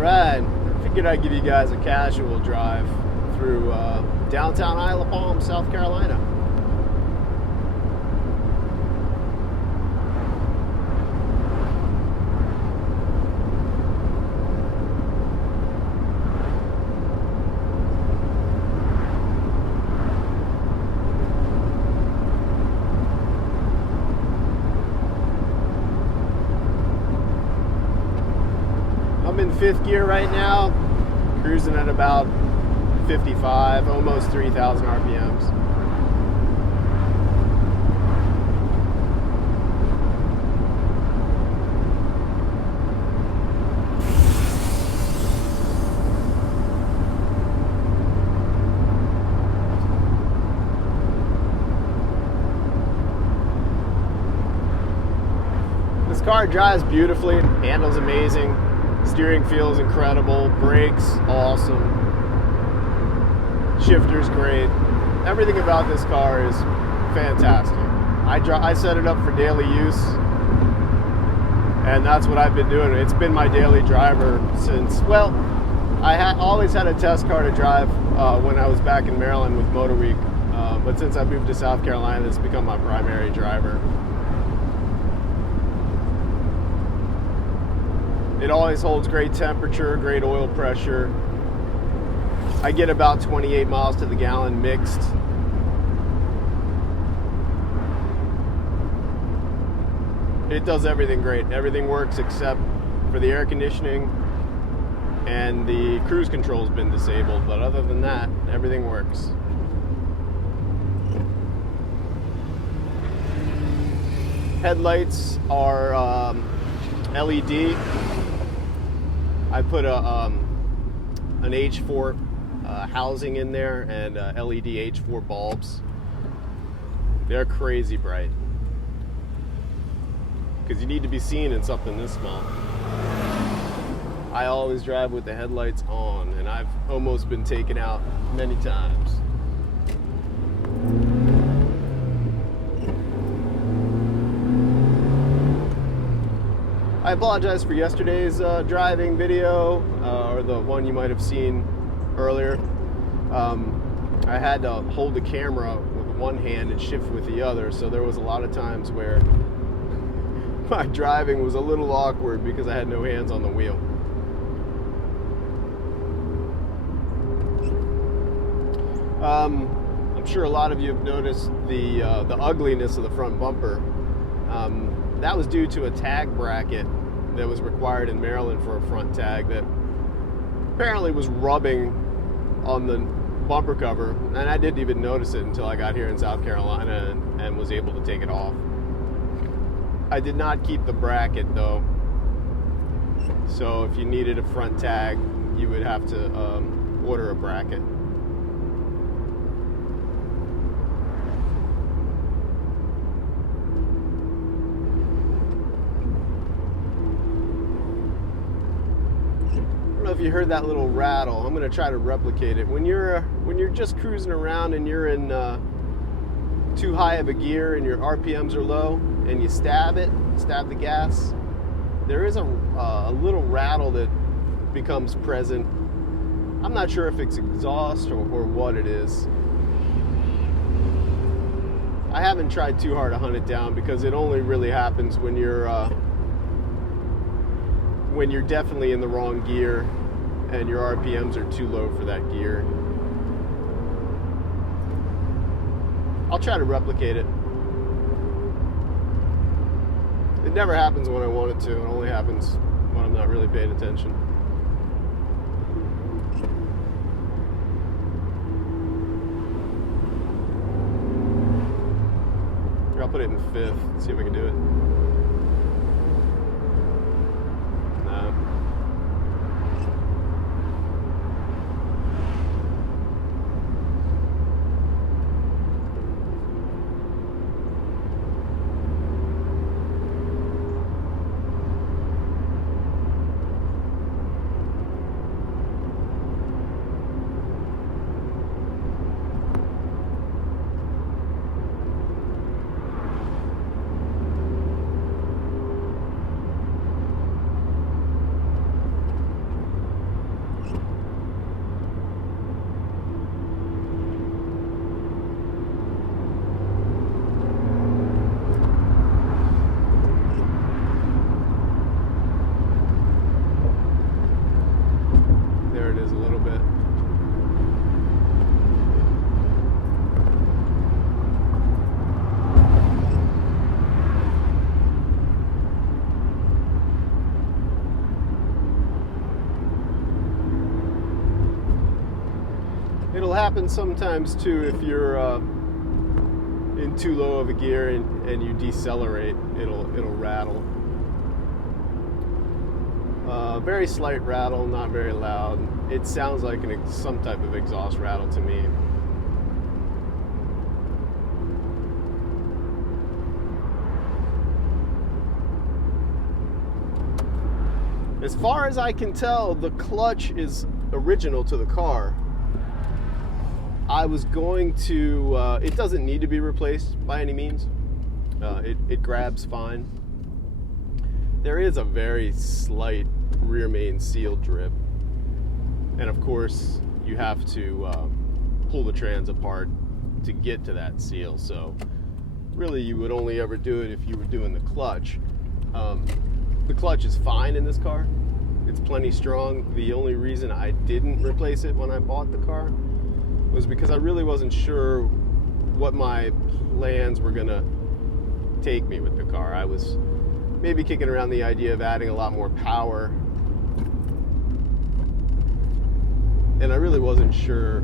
Alright, I figured I'd give you guys a casual drive through downtown Isle of Palm, South Carolina. I'm in fifth gear right now, cruising at about 55, almost 3,000 RPMs. This car drives beautifully, handles amazing. Steering feels incredible, brakes awesome, shifter's great. Everything about this car is fantastic. I set it up for daily use, and that's what I've been doing. It's been my daily driver since, well, I always had a test car to drive when I was back in Maryland with Motor Week, but since I moved to South Carolina, it's become my primary driver. It always holds great temperature, great oil pressure. I get about 28 miles to the gallon mixed. It does everything great. Everything works except for the air conditioning, and the cruise control's been disabled, but other than that, everything works. Headlights are LED. I put an H4 housing in there and LED H4 bulbs. They're crazy bright because you need to be seen in something this small. I always drive with the headlights on, and I've almost been taken out many times. I apologize for yesterday's driving video, or the one you might have seen earlier. I had to hold the camera with one hand and shift with the other, so there was a lot of times where my driving was a little awkward because I had no hands on the wheel. I'm sure a lot of you have noticed the ugliness of the front bumper. That was due to a tag bracket that was required in Maryland for a front tag that apparently was rubbing on the bumper cover, and I didn't even notice it until I got here in South Carolina and was able to take it off. I did not keep the bracket though, so if you needed a front tag, you would have to order a bracket. If you heard that little rattle, I'm going to try to replicate it. When you're just cruising around and you're in too high of a gear and your RPMs are low and you stab the gas, there is a little rattle that becomes present. I'm not sure if it's exhaust or what it is. I haven't tried too hard to hunt it down because it only really happens when you're definitely in the wrong gear and your RPMs are too low for that gear. I'll try to replicate it. It never happens when I want it to. It only happens when I'm not really paying attention. Here, I'll put it in fifth, see if I can do it. It'll happen sometimes too if you're in too low of a gear and you decelerate. It'll rattle. Very slight rattle, not very loud. It sounds like some type of exhaust rattle to me. As far as I can tell, the clutch is original to the car. I was going to, it doesn't need to be replaced by any means. It grabs fine. There is a very slight rear main seal drip. And of course, you have to pull the trans apart to get to that seal. So really, you would only ever do it if you were doing the clutch. The clutch is fine in this car. It's plenty strong. The only reason I didn't replace it when I bought the car was because I really wasn't sure what my plans were gonna take me with the car. I was maybe kicking around the idea of adding a lot more power, and I really wasn't sure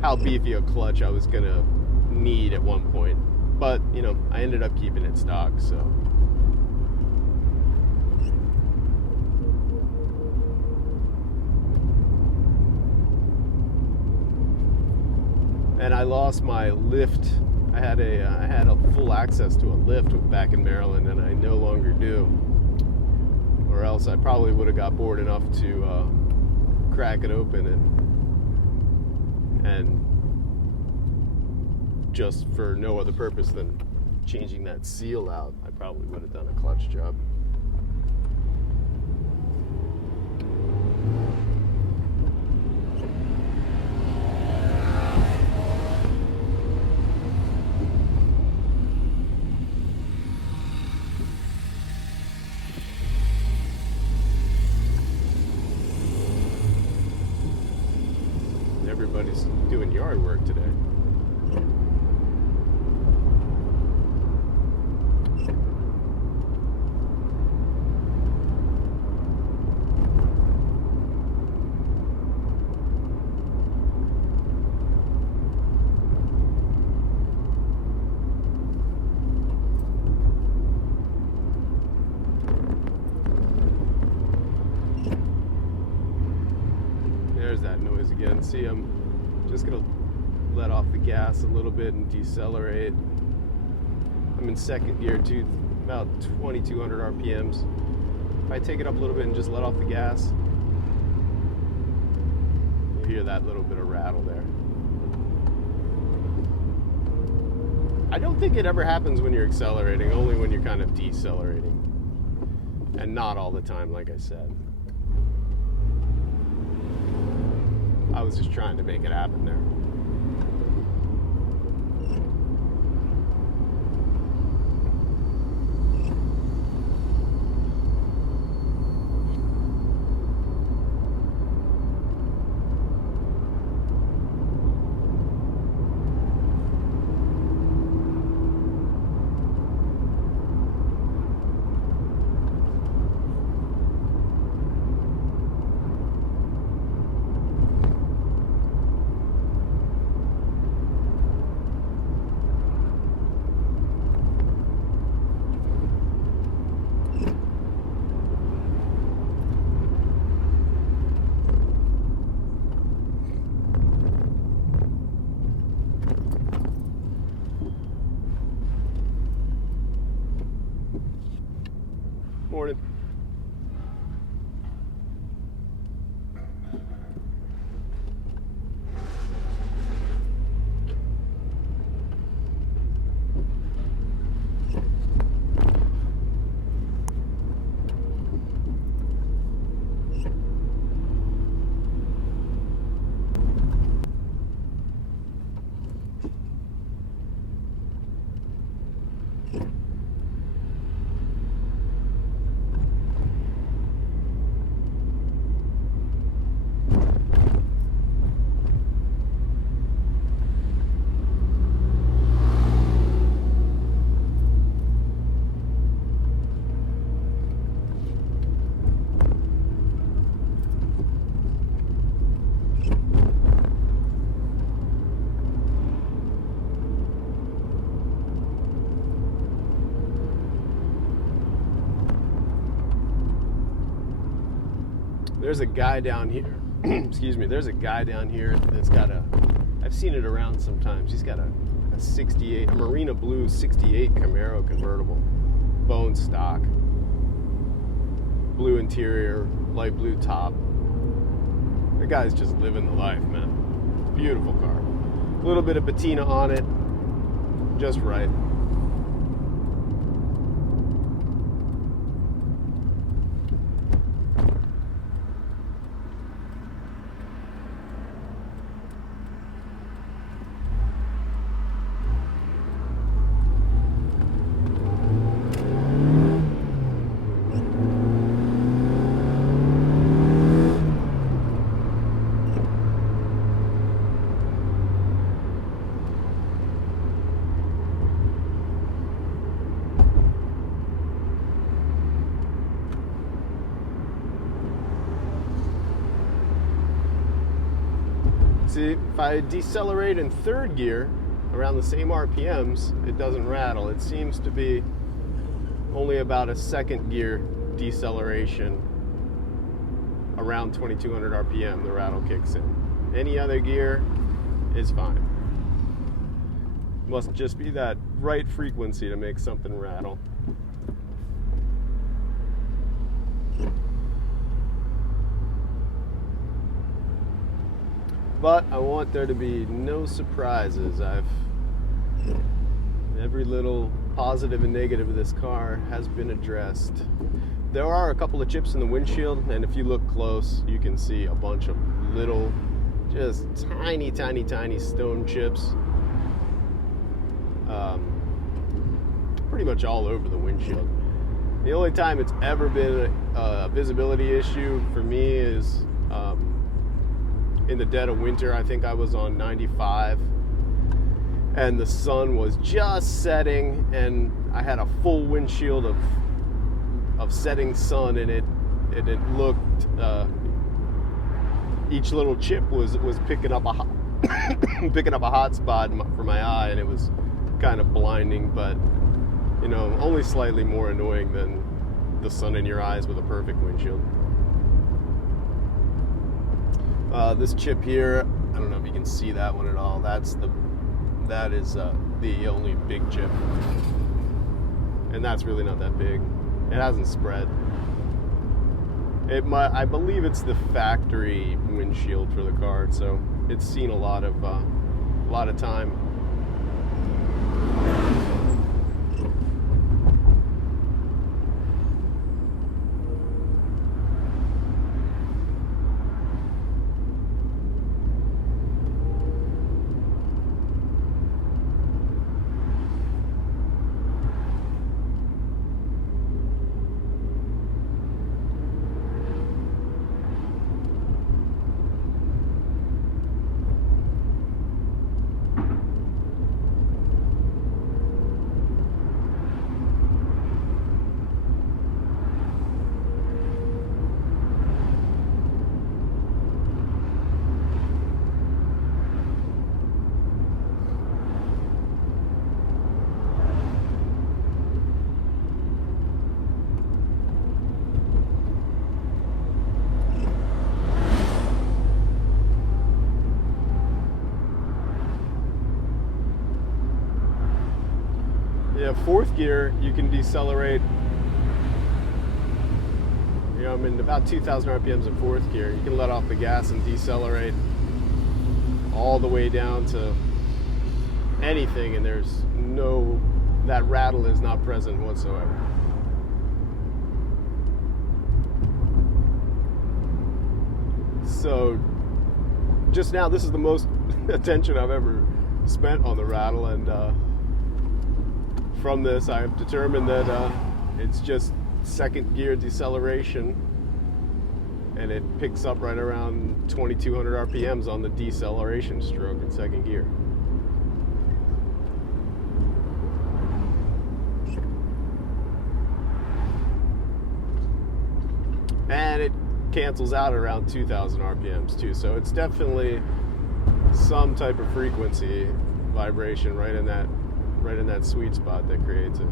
how beefy a clutch I was gonna need at one point. But, you know, I ended up keeping it stock, so. And I lost my lift. I had a full access to a lift back in Maryland, and I no longer do. Or else I probably would have got bored enough to crack it open and just for no other purpose than changing that seal out, I probably would have done a clutch job. Everybody's doing yard work today. There's that noise again. See, I'm just gonna let off the gas a little bit and decelerate. I'm in second gear too, about 2200 RPMs. If I take it up a little bit and just let off the gas, you'll hear that little bit of rattle there. I don't think it ever happens when you're accelerating, only when you're kind of decelerating. And not all the time, like I said. I was just trying to make it happen there. There's a guy down here. Excuse me. There's a guy down here that's got a. I've seen it around sometimes. He's got a 68, a Marina Blue 68 Camaro convertible, bone stock, blue interior, light blue top. The guy's just living the life, man. Beautiful car. A little bit of patina on it, just right. See, if I decelerate in third gear around the same RPMs, it doesn't rattle. It seems to be only about a second gear deceleration around 2200 RPM, the rattle kicks in. Any other gear is fine. Must just be that right frequency to make something rattle. But I want there to be no surprises. Every little positive and negative of this car has been addressed. There are a couple of chips in the windshield, and if you look close, you can see a bunch of little, just tiny, tiny, tiny stone chips. Pretty much all over the windshield. The only time it's ever been a visibility issue for me is in the dead of winter. I think I was on 95 and the sun was just setting and I had a full windshield of setting sun in it, and it looked each little chip was picking up a hot spot for my eye, and it was kind of blinding, but you know, only slightly more annoying than the sun in your eyes with a perfect windshield. This chip here, I don't know if you can see that one at all. That is the only big chip, and that's really not that big. It hasn't spread. I believe it's the factory windshield for the car, so it's seen a lot of time. Yeah, fourth gear, you can decelerate. You know, I'm in about 2,000 RPMs in fourth gear. You can let off the gas and decelerate all the way down to anything, and that rattle is not present whatsoever. So, just now, this is the most attention I've ever spent on the rattle, and from this, I've determined that it's just second gear deceleration, and it picks up right around 2,200 RPMs on the deceleration stroke in second gear. And it cancels out around 2,000 RPMs too, so it's definitely some type of frequency vibration right in that sweet spot that creates it.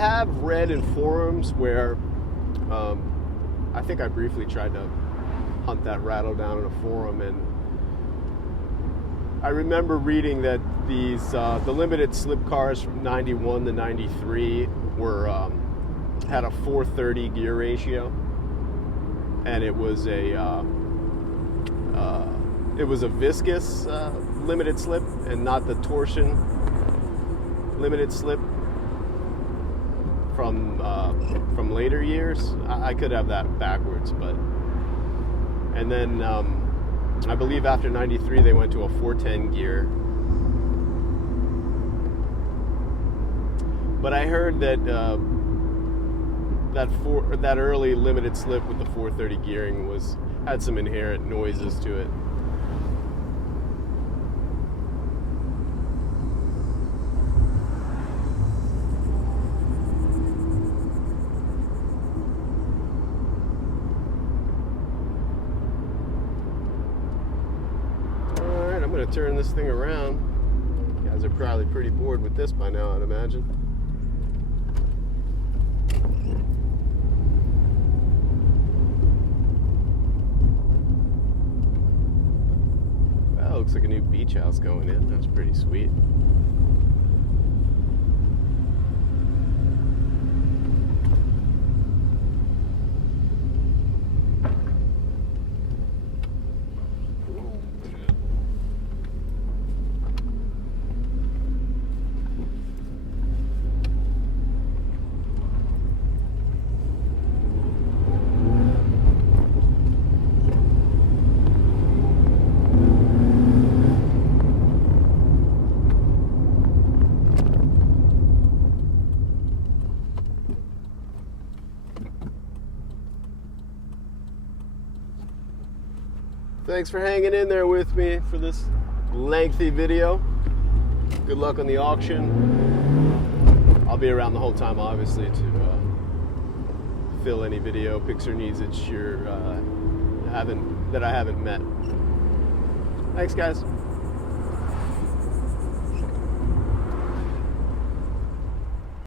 have read in forums where I think I briefly tried to hunt that rattle down in a forum, and I remember reading that these the limited slip cars from 91 to 93 were had a 430 gear ratio, and it was a viscous limited slip and not the torsion limited slip from later years. I could have that backwards, but and then I believe after 93 they went to a 410 gear. But I heard that that early limited slip with the 430 gearing had some inherent noises to it. Alright, I'm going to turn this thing around. You guys are probably pretty bored with this by now, I'd imagine. Looks like a new beach house going in. That's pretty sweet. Thanks for hanging in there with me for this lengthy video. Good luck on the auction. I'll be around the whole time, obviously, to fill any video picture needs that I haven't met. Thanks, guys.